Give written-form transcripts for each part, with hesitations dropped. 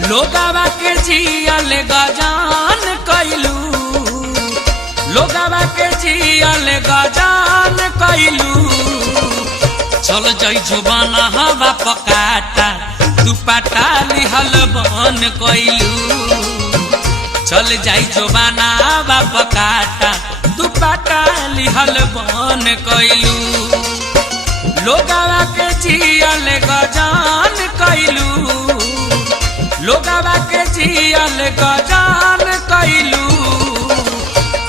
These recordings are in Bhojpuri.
लोगावा के जियल गजान कैलू, लोगावा के जियल गजान कैलू। चल जाइ जुबाना हवा पकाटा दुपट्टा लिहल बन कैलू। चल जाइ जुबाना हवा पकाटा दुपट्टा लिहल बन कैलू। लोगावा के जियल गजान कैलू, लोगावा के जियल गजान कैलू।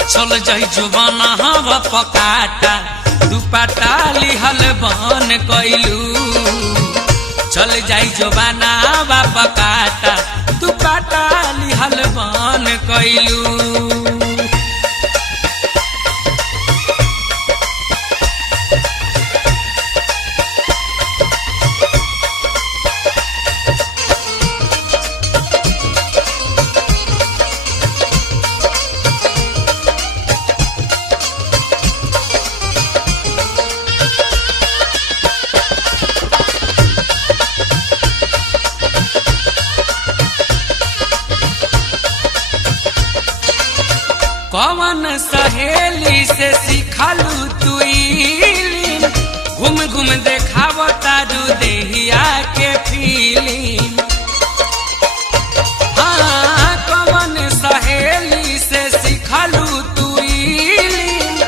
चल जाइ जुबाना हवा पकाटा दुपट्टा लिहल बन कैलू। चल जाइ जुबाना हवा पकाटा दुपट्टा लिहल बन कैलू। कौन सहेली से सिखलू तू इलिम, घूम घूम देखाव तारू देहिया के फीलिम। हाँ, कौन सहेली से सिखलू तू इलिम,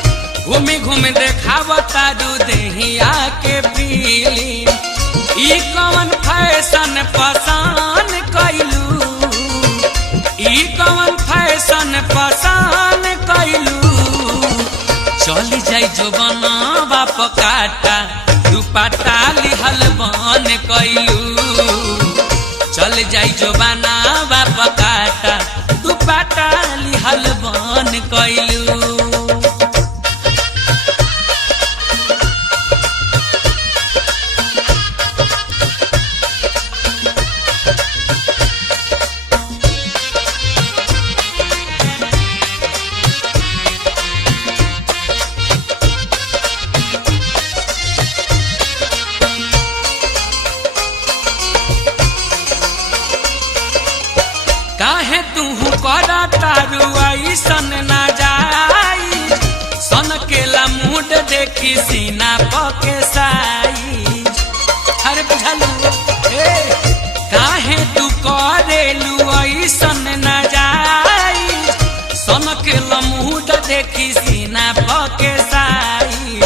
घूम घूम देखाव तारू देहिया के फीलिम। ई कौन फैशन पसंद कैलू, ई कौन फैशन पसंद कैलू। चल जाइ जुबाना बाप काटा दुपट्टा लिहल बन कैलू। चल जाइ जुबाना बाप काटा दुपट्टा लिहल बन कैलू। काहे तू कर तारू ऐसन ना जाई, सन केला मूड देखी सीना पके साई। अरे बुझलू काहे तू करेलू ऐसन ना जाई, सन केला मूड देखी सीना पके साई।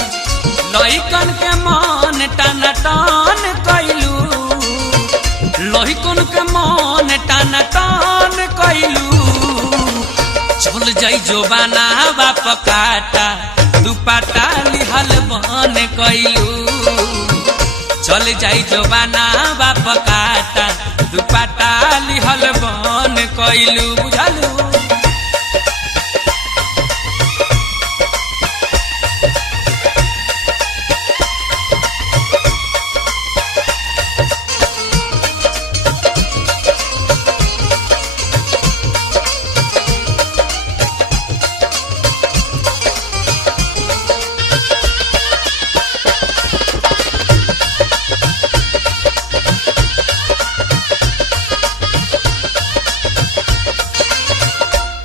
लइकन के मन टन टन कैलू, लइकन के मन टन टन कैलू। चल जाइ जुबाना बाप काटा दुपट्टा लिहल बन कैलू। चल जाइ जुबाना बाप काटा दुपट्टा लिहल बन कैलू। बुझलू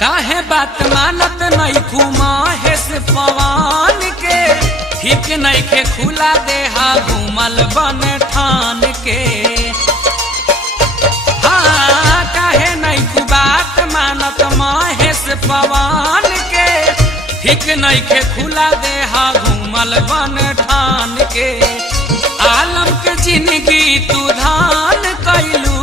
काहे बात मानत नहीं महेश पवन के, ठीक नहीं के खुला देहा घूमल बन ठान के। हाँ, काहे नहीं बात मानत महेश पवन के, ठीक नहीं के खुला देहा घूमल बन ठान के। आलम के जिंदगी तू धान कैलू,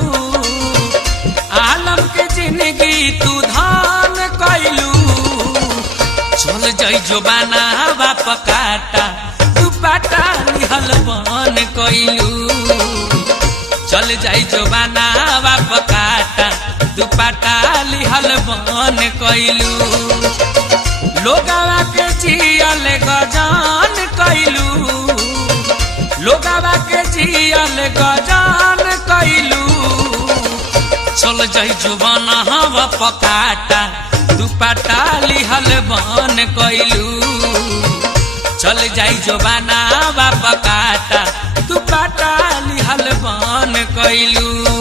आलम के जिंदगी तू धान कैलू। चल जाइ जुबाना बाप काटा दुपट्टा लिहल बन कैलू। चल जाइ जुबाना बाप काटा दुपट्टा लिहल बन कैलू। लोगावा के जियल गजान कैलू, लोगावा के जियल गजान कैलू। चल जाइ जुबाना हवा पकाटा दुपट्टा लिहल बन कैलू। चल जाइ जुबाना हवा पकाटा दुपट्टा लिहल बन कैलू।